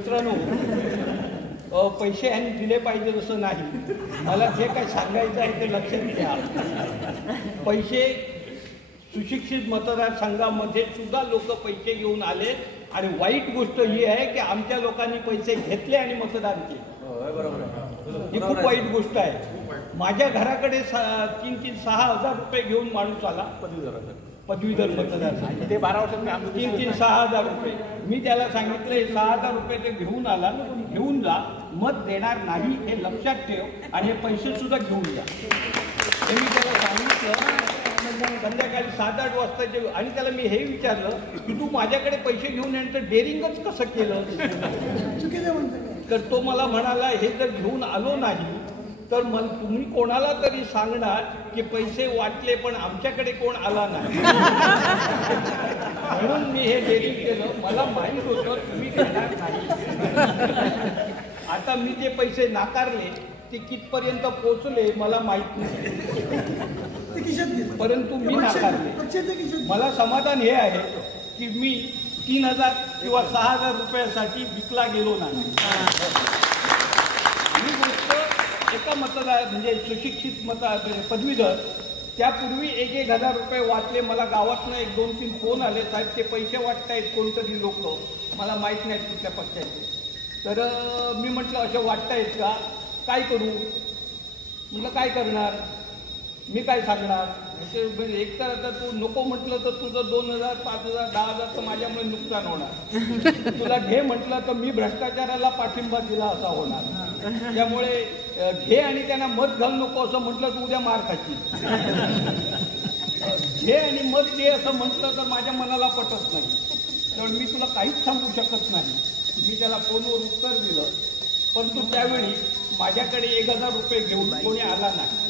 मित्रांनो, पैसे यांनी दिले पाहिजे असं नाही. मला जे काही सांगायचं आहे ते लक्षात घ्या. पैसे सुशिक्षित मतदारसंघामध्ये सुद्धा लोक पैसे घेऊन आले आणि वाईट गोष्ट ही आहे की आमच्या लोकांनी पैसे घेतले आणि मतदान केले. ही खूप वाईट गोष्ट आहे. माझ्या घराकडे 3,000-6,000 रुपये घेऊन माणूस आला, पदवीधर मतदार, ते 12 वर्षात 3,000-6,000 रुपये. मी त्याला सांगितलं 6,000 रुपये ते घेऊन आला, घेऊन जा, मत देणार नाही हे लक्षात ठेव आणि हे पैसे सुद्धा घेऊन जा हे मी त्याला सांगितलं. संध्याकाळी 7-8 वाजताचे आणि त्याला मी हे विचारलं की तू माझ्याकडे पैसे घेऊन येण्याचं डेअरिंगच कसं केलं. तर तो मला म्हणाला हे जर घेऊन आलो नाही तर तुम्ही कोणाला तरी सांगणार की पैसे वाटले पण आमच्याकडे कोण आला नाही. म्हणून मी हे डेअरिंग केलं. मला माहीत होतं तुम्ही घेणार नाही. आता मी जे पैसे नाकारले ते कितपर्यंत पोचले मला माहीत नाही, परंतु मी नाकारले. मला समाधान हे आहे की मी 3,000 किंवा 6,000 रुपयासाठी विकला गेलो नाही. ही गोष्ट एका मतदार म्हणजे सुशिक्षित पदवीधर त्यापूर्वी 1,000 रुपये वाटले. मला गावातनं 1-2-3 फोन आले, साहेब ते पैसे वाटतायत कोणतरी लोक, मला माहीत नाही कुठल्या पक्षाचे. तर मी म्हटलं असे वाटतायत का, काय करू. म्हटलं काय करणार, मी काय सांगणार. एक तर आता तू नको म्हटलं तर तुझं 2,000, 5,000, 10,000 तर माझ्यामुळे नुकसान होणार. तुला घे म्हटलं तर मी भ्रष्टाचाराला पाठिंबा दिला असा होणार. त्यामुळे घे आणि त्यांना मत घाल नको असं म्हटलं तर उद्या मार खाची. घे आणि मत दे असं म्हटलं तर माझ्या मनाला पटत नाही. त्यामुळे मी तुला काहीच सांगू शकत नाही. मी त्याला फोनवर उत्तर दिलं, परंतु त्यावेळी माझ्याकडे 1,000 रुपये घेऊन कोणी आला नाही.